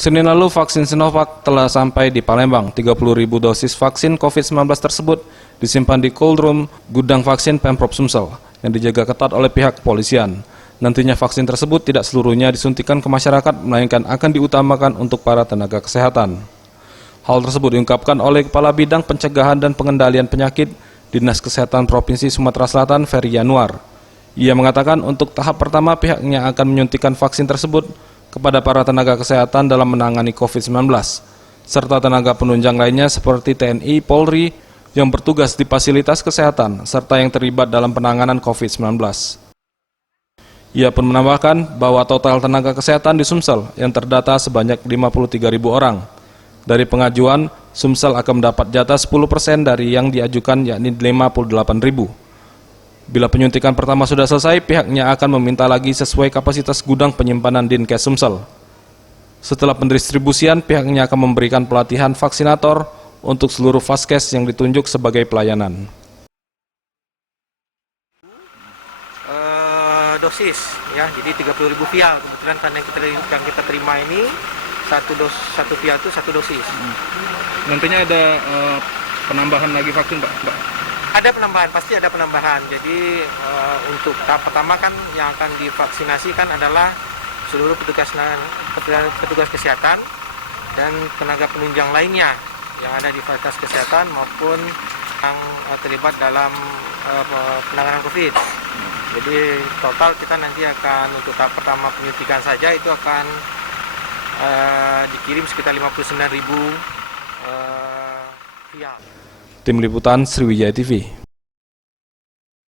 Senin lalu vaksin Sinovac telah sampai di Palembang. 30.000 dosis vaksin COVID-19 tersebut disimpan di cold room gudang vaksin Pemprov Sumsel yang dijaga ketat oleh pihak kepolisian. Nantinya vaksin tersebut tidak seluruhnya disuntikan ke masyarakat, melainkan akan diutamakan untuk para tenaga kesehatan. Hal tersebut diungkapkan oleh Kepala Bidang Pencegahan dan Pengendalian Penyakit Dinas Kesehatan Provinsi Sumatera Selatan, Ferry Yanuar. Ia mengatakan untuk tahap pertama pihaknya akan menyuntikkan vaksin tersebut kepada para tenaga kesehatan dalam menangani COVID-19, serta tenaga penunjang lainnya seperti TNI, Polri, yang bertugas di fasilitas kesehatan, serta yang terlibat dalam penanganan COVID-19. Ia pun menambahkan bahwa total tenaga kesehatan di Sumsel yang terdata sebanyak 53.000 orang. Dari pengajuan, Sumsel akan mendapat jatah 10% dari yang diajukan, yakni 58.000. Bila penyuntikan pertama sudah selesai, pihaknya akan meminta lagi sesuai kapasitas gudang penyimpanan Dinkes Sumsel. Setelah pendistribusian, pihaknya akan memberikan pelatihan vaksinator untuk seluruh vaskes yang ditunjuk sebagai pelayanan. Dosis ya, jadi 30.000 vial. Kebetulan karena yang kita terima ini satu vial itu satu dosis. Nantinya ada penambahan lagi vaksin, Pak? Ada penambahan, pasti ada penambahan. Jadi untuk tahap pertama kan yang akan divaksinasi kan adalah seluruh petugas kesehatan dan tenaga penunjang lainnya yang ada di fasilitas kesehatan maupun yang terlibat dalam penanganan COVID. Jadi total kita nanti akan untuk tahap pertama penyuntikan saja itu akan dikirim sekitar 59.000 vial. Tim Liputan Sriwijaya TV.